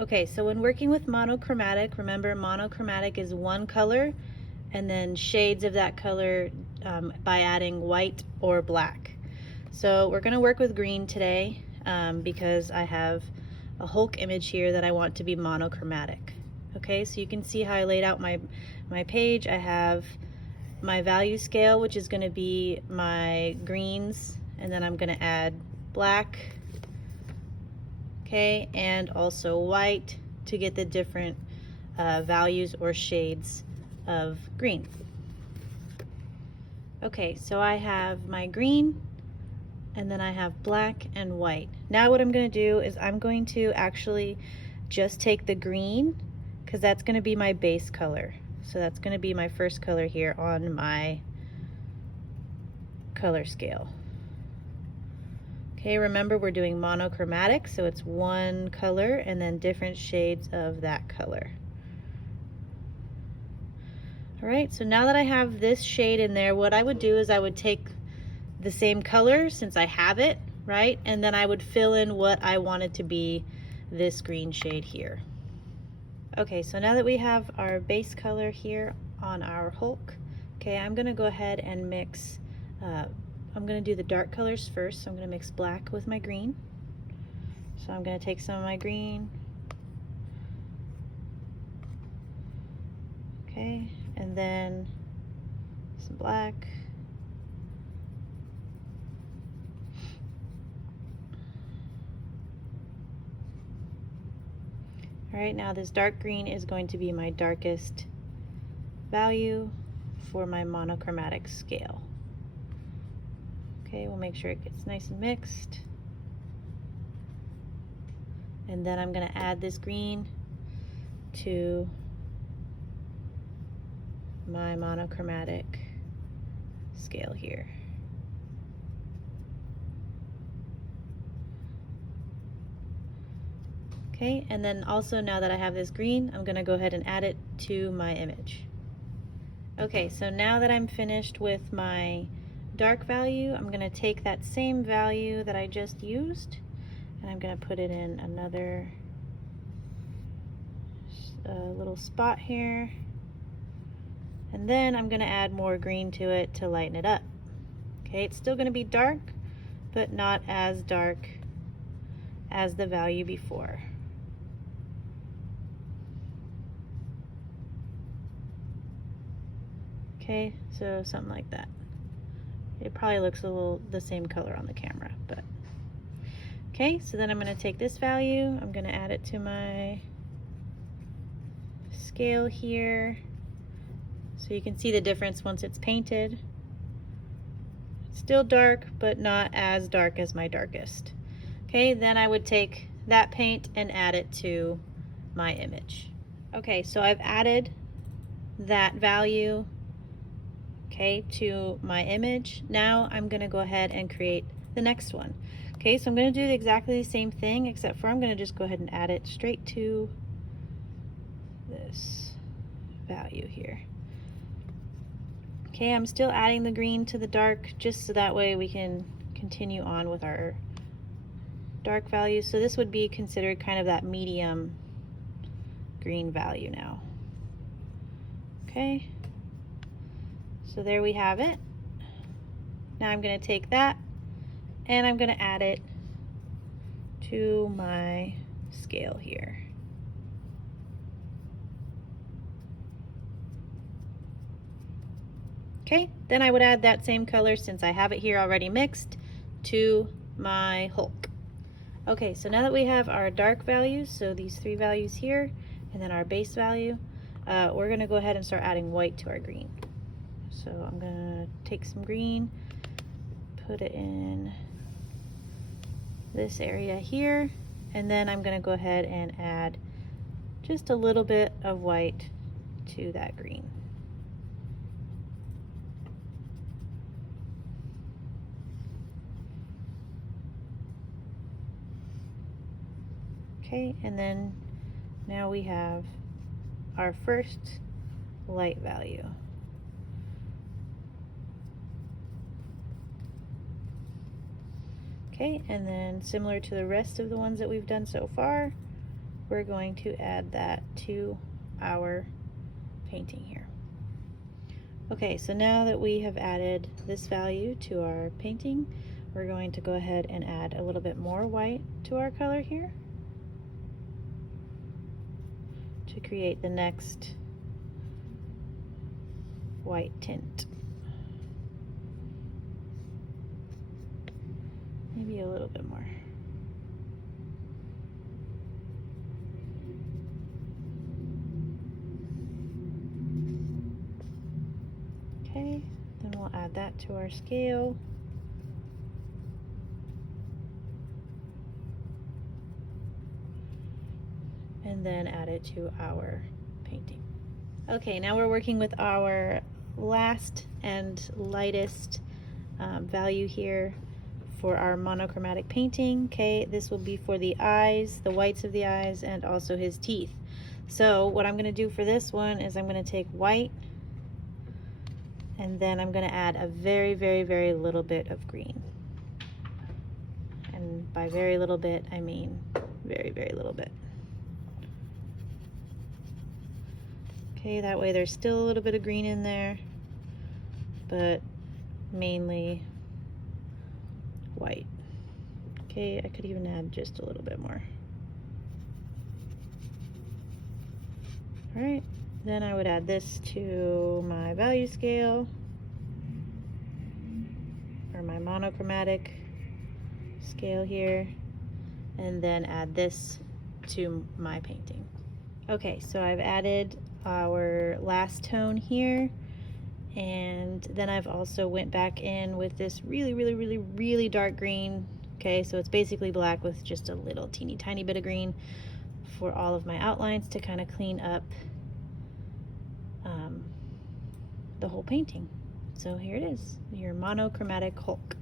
Okay, so when working with monochromatic, remember monochromatic is one color and then shades of that color by adding white or black. So we're going to work with green today because I have a Hulk image here that I want to be monochromatic. Okay, so you can see how I laid out my page. I have my value scale, which is going to be my greens, and then I'm going to add black, okay, and also white to get the different values or shades of green. Okay, so I have my green, and then I have black and white. Now what I'm going to do is I'm going to actually just take the green, because that's going to be my base color. So that's going to be my first color here on my color scale. Okay, remember we're doing monochromatic, so it's one color and then different shades of that color. All right, so now that I have this shade in there, what I would do is I would take the same color since I have it, right? And then I would fill in what I wanted to be this green shade here. Okay, so now that we have our base color here on our Hulk, okay, I'm gonna go ahead and mix, I'm gonna do the dark colors first. So I'm gonna mix black with my green. So I'm gonna take some of my green, okay, and then some black. All right, now this dark green is going to be my darkest value for my monochromatic scale. Okay, we'll make sure it gets nice and mixed. And then I'm gonna add this green to my monochromatic scale here. Okay, and then also now that I have this green, I'm gonna go ahead and add it to my image. Okay, so now that I'm finished with my dark value, I'm gonna take that same value that I just used and I'm gonna put it in another little spot here. And then I'm gonna add more green to it to lighten it up. Okay, it's still gonna be dark, but not as dark as the value before. Okay, so something like that. It probably looks a little the same color on the camera, but okay, so then I'm going to take this value, I'm going to add it to my scale here, so you can see the difference once it's painted. It's still dark, but not as dark as my darkest. Okay, then I would take that paint and add it to my image. Okay, so I've added that value, okay, to my image. Now I'm going to go ahead and create the next one. Okay, so I'm going to do exactly the same thing, except for I'm going to just go ahead and add it straight to this value here. Okay, I'm still adding the green to the dark just so that way we can continue on with our dark value. So this would be considered kind of that medium green value now. Okay, so there we have it. Now I'm going to take that and I'm going to add it to my scale here. Okay, then I would add that same color, since I have it here already mixed, to my Hulk. Okay, so now that we have our dark values, so these three values here, and then our base value, we're going to go ahead and start adding white to our green. So I'm going to take some green, put it in this area here, and then I'm going to go ahead and add just a little bit of white to that green. Okay, and then now we have our first light value. Okay, and then similar to the rest of the ones that we've done so far, we're going to add that to our painting here. Okay, so now that we have added this value to our painting, we're going to go ahead and add a little bit more white to our color here to create the next white tint. Maybe a little bit more. Okay, then we'll add that to our scale. And then add it to our painting. Okay, now we're working with our last and lightest value here for our monochromatic painting. Okay, this will be for the eyes, the whites of the eyes, and also his teeth. So what I'm going to do for this one is I'm going to take white, and then I'm going to add a very, very, very little bit of green. And by very little bit, I mean very, very little bit. Okay, that way there's still a little bit of green in there, but mainly white. Okay, I could even add just a little bit more. All right, then I would add this to my value scale, or my monochromatic scale here, and then add this to my painting. Okay, so I've added our last tone here, and then I've also went back in with this really, really, really, really dark green. Okay, so it's basically black with just a little teeny tiny bit of green for all of my outlines to kind of clean up the whole painting. So here it is, your monochromatic Hulk.